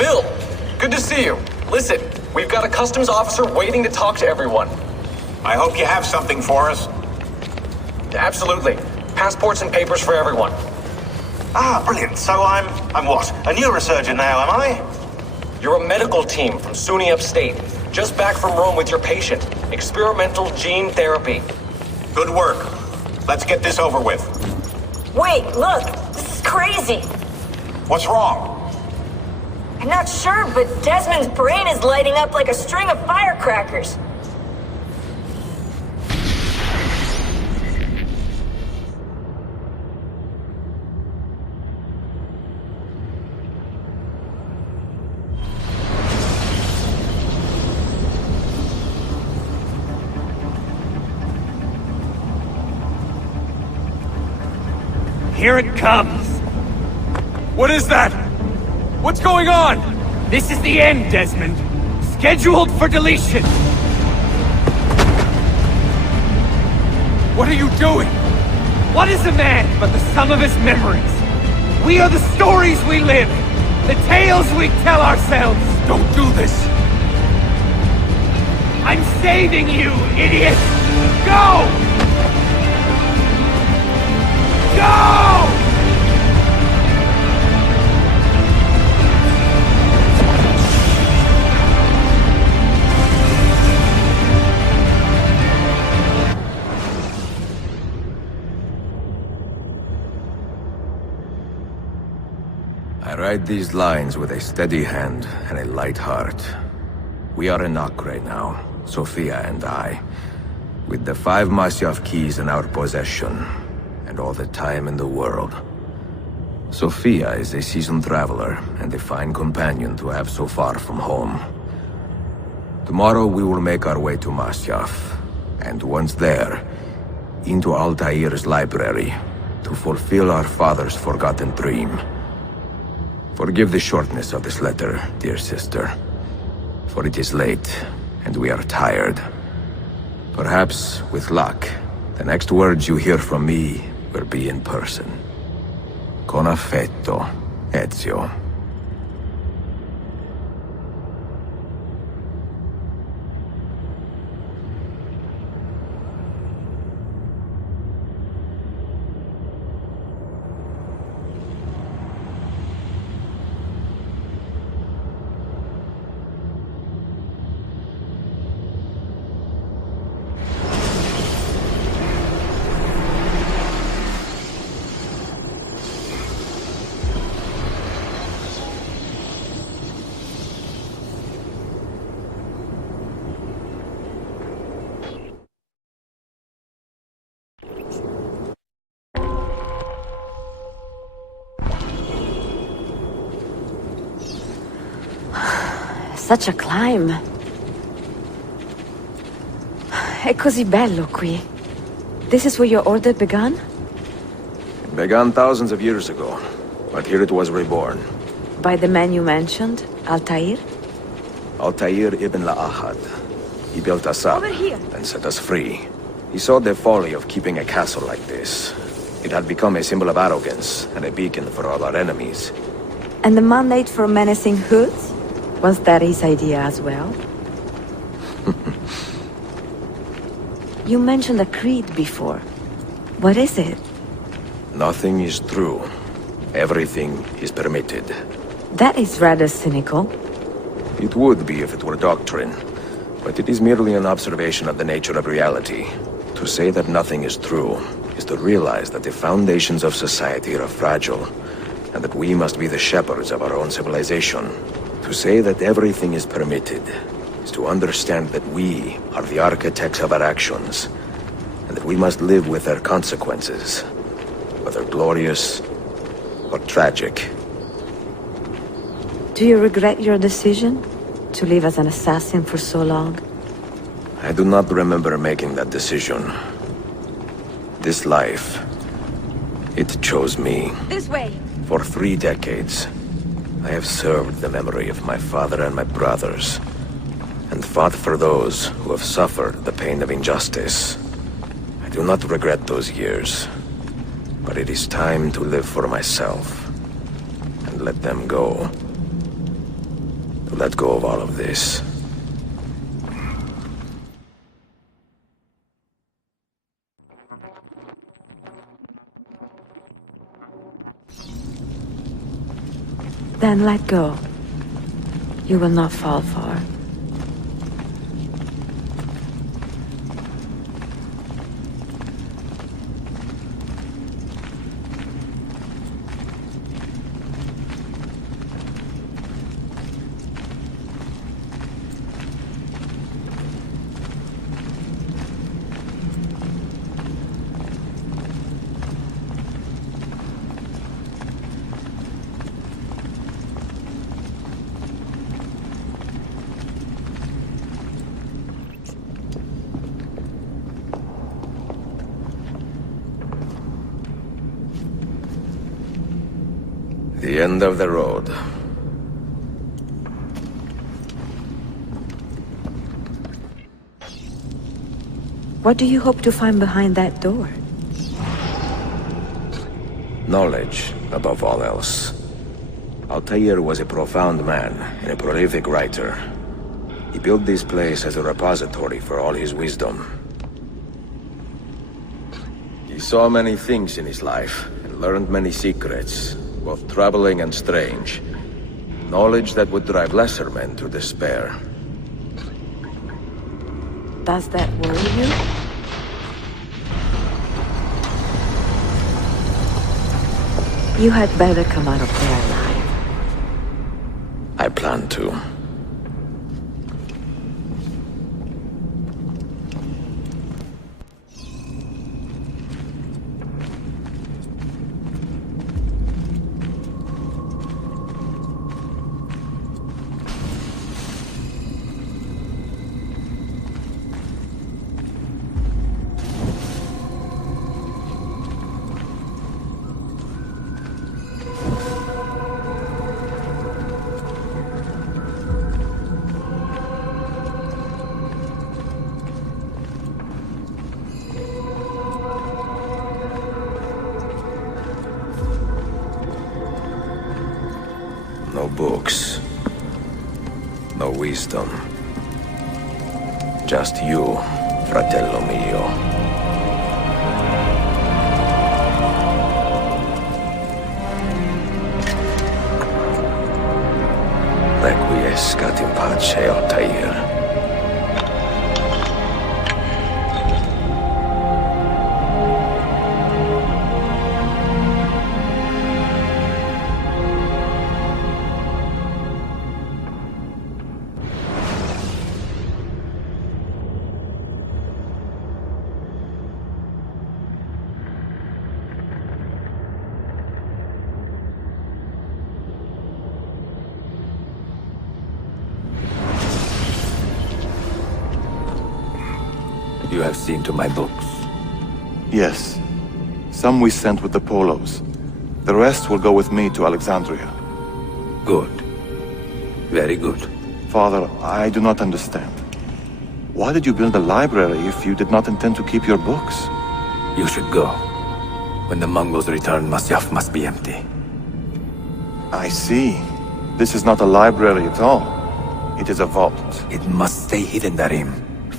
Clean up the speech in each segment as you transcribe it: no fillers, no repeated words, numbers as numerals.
Bill, good to see you. Listen, we've got a customs officer waiting to talk to everyone. I hope you have something for us. Absolutely. Passports and papers for everyone. Ah, brilliant. So I'm what? A neurosurgeon now, am I? You're a medical team from SUNY Upstate. Just back from Rome with your patient. Experimental gene therapy. Good work. Let's get this over with. Wait, look! This is crazy! What's wrong? I'm not sure, but Desmond's brain is lighting up like a string of firecrackers. Here it comes! What is that? What's going on? This is the end, Desmond. Scheduled for deletion. What are you doing? What is a man but the sum of his memories? We are the stories we live, the tales we tell ourselves. Don't do this. I'm saving you, idiot! Go! Go! I write these lines with a steady hand and a light heart. We are in Cred now, Sophia and I, with the 5 Masyaf keys in our possession, and all the time in the world. Sophia is a seasoned traveler, and a fine companion to have so far from home. Tomorrow we will make our way to Masyaf, and once there, into Altair's library, to fulfill our father's forgotten dream. Forgive the shortness of this letter, dear sister, for it is late, and we are tired. Perhaps, with luck, the next words you hear from me will be in person. Con affetto, Ezio. Such a climb. È così bello qui. This is where your order began? It began thousands of years ago, but here it was reborn. By the man you mentioned, Altair? Altair ibn La'ahad. He built us up Over here. and set us free. He saw the folly of keeping a castle like this. It had become a symbol of arrogance and a beacon for all our enemies. And the mandate for menacing hoods? Was that his idea as well? You mentioned a creed before. What is it? Nothing is true. Everything is permitted. That is rather cynical. It would be if it were doctrine, but it is merely an observation of the nature of reality. To say that nothing is true is to realize that the foundations of society are fragile, and that we must be the shepherds of our own civilization. To say that everything is permitted is to understand that we are the architects of our actions, and that we must live with their consequences, whether glorious or tragic. Do you regret your decision to live as an assassin for so long? I do not remember making that decision. This life, it chose me. This way! For 3 decades, I have served the memory of my father and my brothers, and fought for those who have suffered the pain of injustice. I do not regret those years, but it is time to live for myself, and let them go. let go of all of this. Then let go. You will not fall far. The end of the road. What do you hope to find behind that door? Knowledge, above all else. Altair was a profound man and a prolific writer. He built this place as a repository for all his wisdom. He saw many things in his life and learned many secrets, both troubling and strange. Knowledge that would drive lesser men to despair. Does that worry you? You had better come out of there alive. I plan to. No books. No wisdom. Just you, fratello mio. Requiescat in pace, Altair. You have seen to my books. Yes. Some we sent with the Polos. The rest will go with me to Alexandria. Good. Very good. Father, I do not understand. Why did you build a library if you did not intend to keep your books? You should go. When the Mongols return, Masyaf must be empty. I see. This is not a library at all. It is a vault. It must stay hidden, Darim.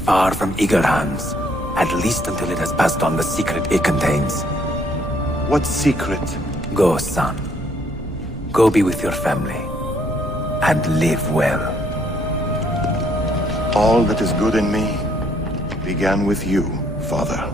Far from eager hands. At least until it has passed on the secret it contains. What secret? Go, son. Go be with your family. And live well. All that is good in me began with you, Father.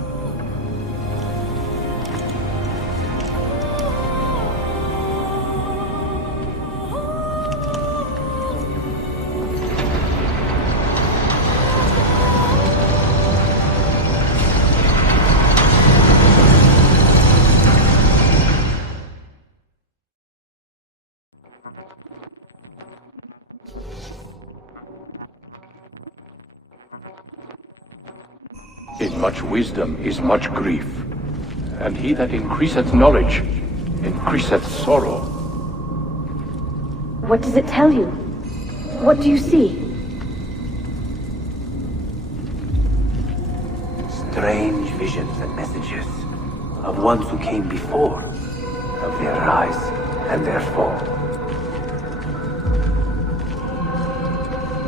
In much wisdom is much grief, and he that increaseth knowledge increaseth sorrow. What does it tell you? What do you see? Strange visions and messages of ones who came before, of their rise and their fall.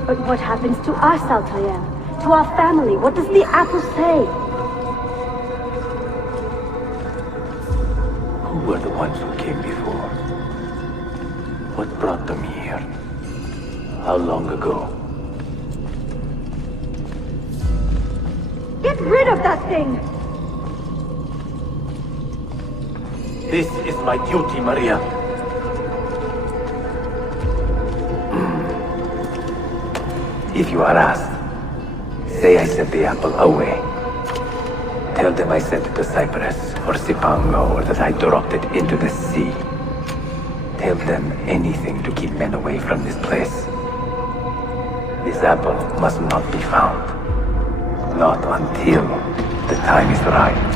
But what happens to us, Altair? To our family? What does the apple say? Who were the ones who came before? What brought them here? How long ago? Get rid of that thing! This is my duty, Maria. If you are asked, say I sent the apple away. Tell them I sent it to Cyprus or Cipango, or that I dropped it into the sea. Tell them anything to keep men away from this place. This apple must not be found. Not until the time is right.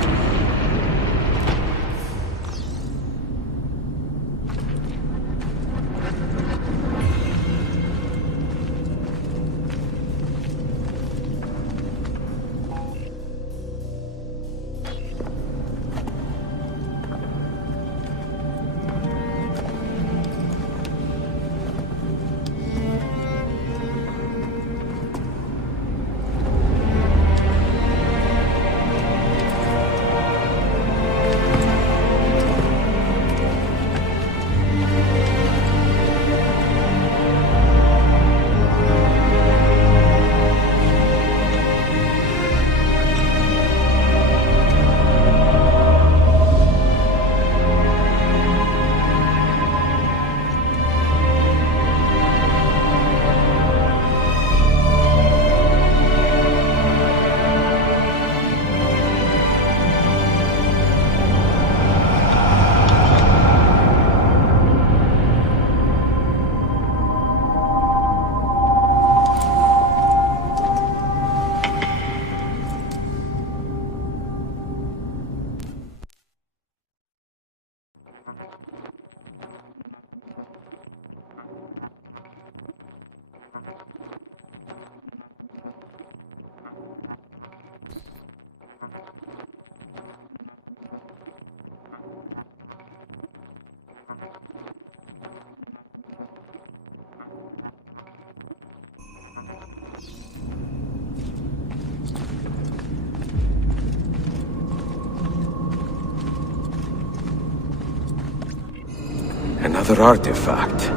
Another artifact.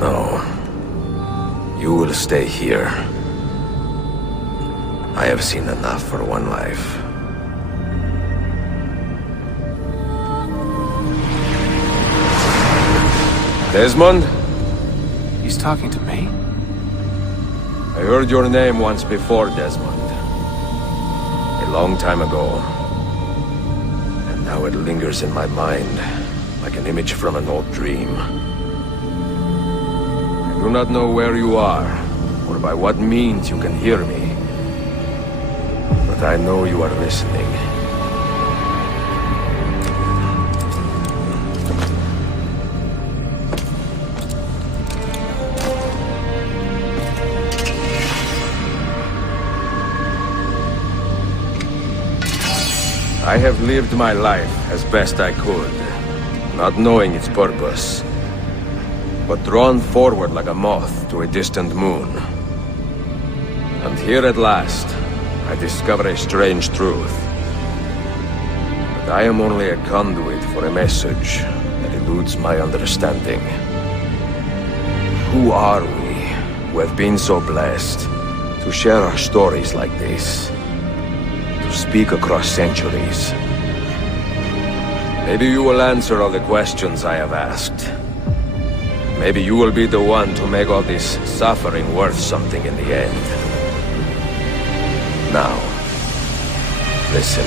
No. You will stay here. I have seen enough for one life. Desmond? He's talking to me? I heard your name once before, Desmond. A long time ago. And now it lingers in my mind, like an image from an old dream. I do not know where you are, or by what means you can hear me. But I know you are listening. I have lived my life as best I could, not knowing its purpose, but drawn forward like a moth to a distant moon. And here at last, I discover a strange truth. But I am only a conduit for a message that eludes my understanding. Who are we, who have been so blessed, to share our stories like this? To speak across centuries. Maybe you will answer all the questions I have asked. Maybe you will be the one to make all this suffering worth something in the end. Now, listen.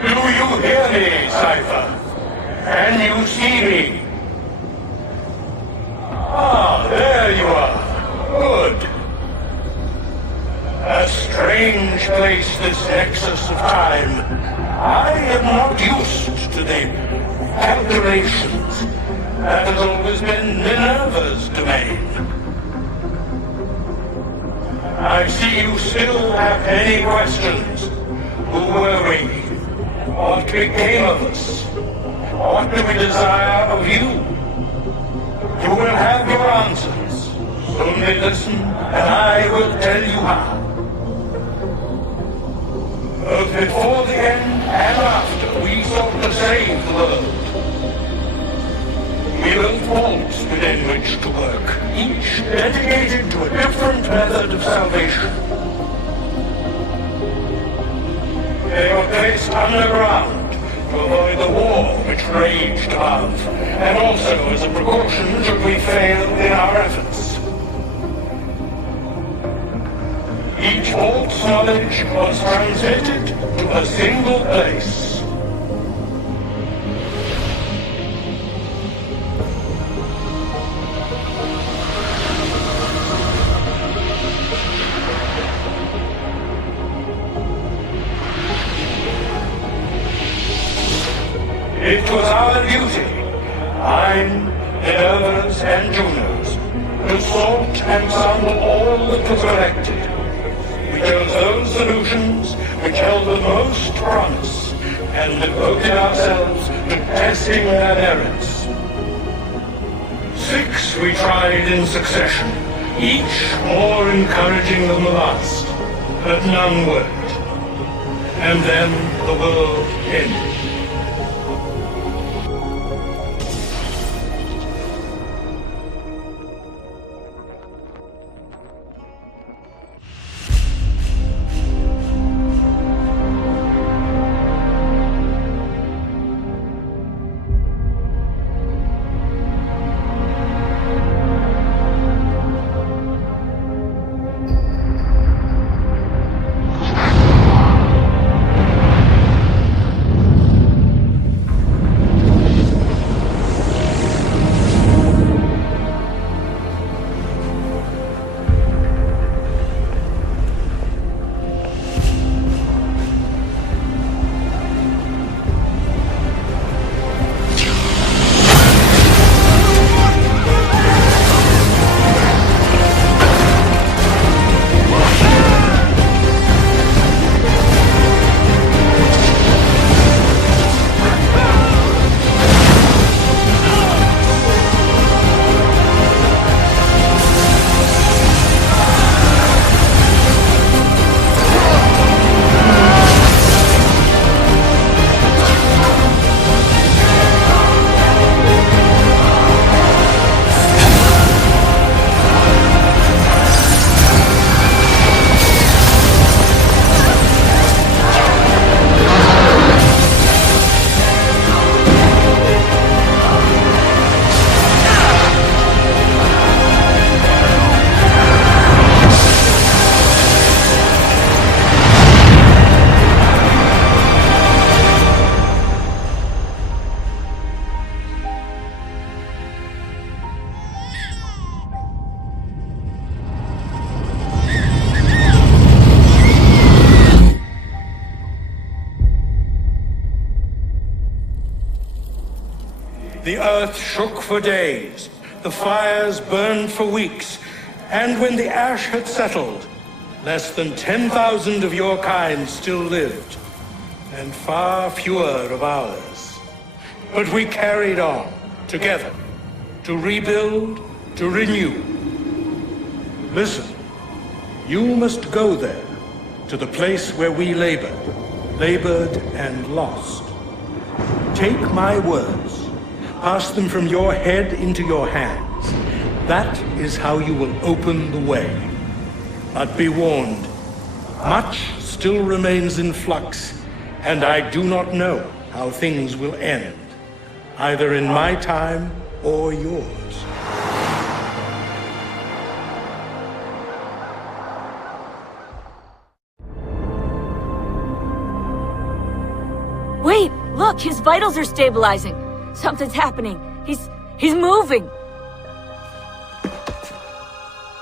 Do you hear me, Cypher? Can you see me? Ah, there you are. Good. A strange place, this nexus of time. I am not used to the calculations. That has always been Minerva's domain. I see see you still have many questions. Who were we? What became of us? What do we desire of you? You will have your answers. Only listen, and I will tell you how. Both before the end and after, we sought to save the world. We built vaults within which to work, each dedicated to a different method of salvation. They were placed underground to avoid the war which raged above, and also as a precaution should we fail in our efforts. Each vault's knowledge was transmitted to a single place. It was our duty, mine, Minerva's, and Juno's, to sort and sample all that was collected. We chose those solutions which held the most promise, and devoted ourselves to testing their merits. 6 we tried in succession, each more encouraging than the last, but none worked. And then the world ended. The earth shook for days, the fires burned for weeks, and when the ash had settled, less than 10,000 of your kind still lived, and far fewer of ours. But we carried on, together, to rebuild, to renew. Listen, you must go there, to the place where we labored and lost. Take my words. Pass them from your head into your hands. That is how you will open the way. But be warned, much still remains in flux, and I do not know how things will end, either in my time or yours. Wait, look, his vitals are stabilizing. Something's happening. He's moving.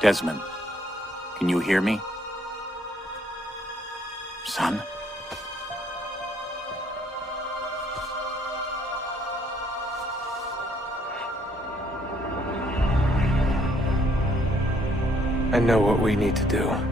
Desmond, can you hear me? Son? I know what we need to do.